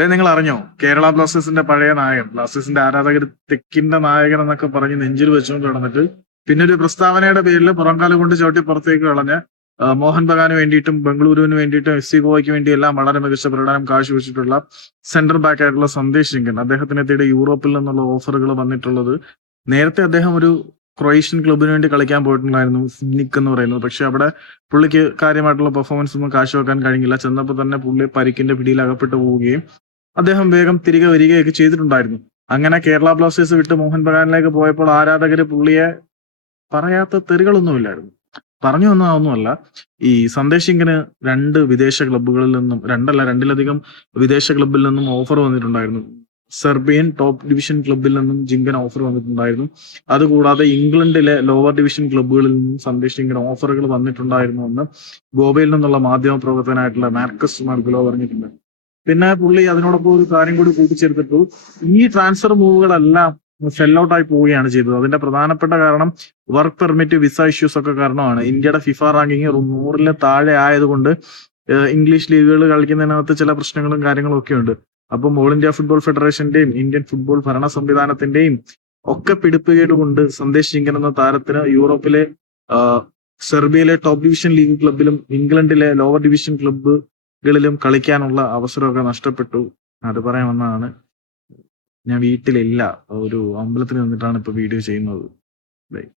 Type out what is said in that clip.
നിങ്ങൾ അറിഞ്ഞോ കേരള ബ്ലാസ്റ്റേഴ്സിന്റെ പഴയ നായകൻ, ബ്ലാസ്റ്റേഴ്സിന്റെ ആരാധകർ തെക്കിന്റെ നായകൻ എന്നൊക്കെ പറഞ്ഞ് നെഞ്ചിൽ വെച്ചുകൊണ്ട് നടന്നിട്ട് പിന്നെ ഒരു പ്രസ്താവനയുടെ പേരിൽ പുറംകാലം കൊണ്ട് ചവിട്ടി പുറത്തേക്ക് കളഞ്ഞ മോഹൻ ബഗാന് വേണ്ടിയിട്ടും ബംഗളൂരുവിന് വേണ്ടിയിട്ടും FC ഗോവയ്ക്ക് വേണ്ടിയെല്ലാം വളരെ മികച്ച പ്രകടനം കാഴ്ചവെച്ചിട്ടുള്ള സെന്റർ ബാക്ക് ആയിട്ടുള്ള സന്ദേശ് ശിങ്കൻ, അദ്ദേഹത്തിനെ തേടി യൂറോപ്പിൽ നിന്നുള്ള ഓഫറുകൾ വന്നിട്ടുള്ളത്. നേരത്തെ അദ്ദേഹം ഒരു ക്രൊയേഷ്യൻ ക്ലബിന് വേണ്ടി കളിക്കാൻ പോയിട്ടുണ്ടായിരുന്നു, സിഗ്നിക് എന്ന് പറയുന്നത്. പക്ഷെ അവിടെ പുള്ളിക്ക് കാര്യമായിട്ടുള്ള പെർഫോമൻസ് ഒന്നും കാഴ്ചവെക്കാൻ കഴിഞ്ഞില്ല. ചെന്നപ്പോൾ തന്നെ പുള്ളി പരിക്കിന്റെ പിടിയിൽ അകപ്പെട്ടു പോവുകയും അദ്ദേഹം വേഗം തിരികെ വരികയൊക്കെ ചെയ്തിട്ടുണ്ടായിരുന്നു. അങ്ങനെ കേരള ബ്ലാസ്റ്റേഴ്സ് വിട്ട് മോഹൻ ബഗാനിലേക്ക് പോയപ്പോൾ ആരാധകര് പുള്ളിയെ പറയാത്ത തെറികളൊന്നുമില്ലായിരുന്നു. പറഞ്ഞു വന്നതൊന്നുമല്ല, ഈ സന്ദേശ് സിംഗിന് രണ്ടിലധികം വിദേശ ക്ലബിൽ നിന്നും ഓഫർ വന്നിട്ടുണ്ടായിരുന്നു. സെർബിയൻ ടോപ്പ് ഡിവിഷൻ ക്ലബിൽ നിന്നും ജിങ്കൻ ഓഫർ വന്നിട്ടുണ്ടായിരുന്നു. അതുകൂടാതെ ഇംഗ്ലണ്ടിലെ ലോവർ ഡിവിഷൻ ക്ലബ്ബുകളിൽ നിന്നും സന്ദേശ് സിംഗിന് ഓഫറുകൾ വന്നിട്ടുണ്ടായിരുന്നു എന്ന് ഗോവയിൽ നിന്നുള്ള മാധ്യമ പ്രവർത്തകനായിട്ടുള്ള മാർക്കസ് മാർഗുലോ പറഞ്ഞിട്ടുണ്ട്. പിന്നെ പുള്ളി അതിനോടൊപ്പം ഒരു കാര്യം കൂടി കൂട്ടിച്ചേർത്തിട്ടു, ഈ ട്രാൻസ്ഫർ മൂവുകളെല്ലാം സെൽ ഔട്ട് ആയി പോവുകയാണ് ചെയ്തത്. അതിന്റെ പ്രധാനപ്പെട്ട കാരണം വർക്ക് പെർമിറ്റ്, വിസ ഇഷ്യൂസ് ഒക്കെ കാരണമാണ്. ഇന്ത്യയുടെ ഫിഫ റാങ്കിങ് 100-ൽ താഴെ ആയതുകൊണ്ട് ഇംഗ്ലീഷ് ലീഗുകൾ കളിക്കുന്നതിനകത്ത് ചില പ്രശ്നങ്ങളും കാര്യങ്ങളും ഒക്കെ ഉണ്ട്. അപ്പം ഓൾ ഇന്ത്യ ഫുട്ബോൾ ഫെഡറേഷന്റെയും ഇന്ത്യൻ ഫുട്ബോൾ ഭരണ സംവിധാനത്തിന്റെയും ഒക്കെ പിടിപ്പുകേട് കൊണ്ട് സന്ദേശ് സിംഗൻ എന്ന താരത്തിന് യൂറോപ്പിലെ സെർബിയയിലെ ടോപ്പ് ഡിവിഷൻ ലീഗ് ക്ലബിലും ഇംഗ്ലണ്ടിലെ ലോവർ ഡിവിഷൻ ക്ലബ്ബുകളിലും കളിക്കാനുള്ള അവസരമൊക്കെ നഷ്ടപ്പെട്ടു. അത് പറയാൻ വന്നതാണ്. ഞാൻ വീട്ടിലില്ല, ഒരു അമ്പലത്തിൽ നിന്നിട്ടാണ് ഇപ്പൊ വീഡിയോ ചെയ്യുന്നത്.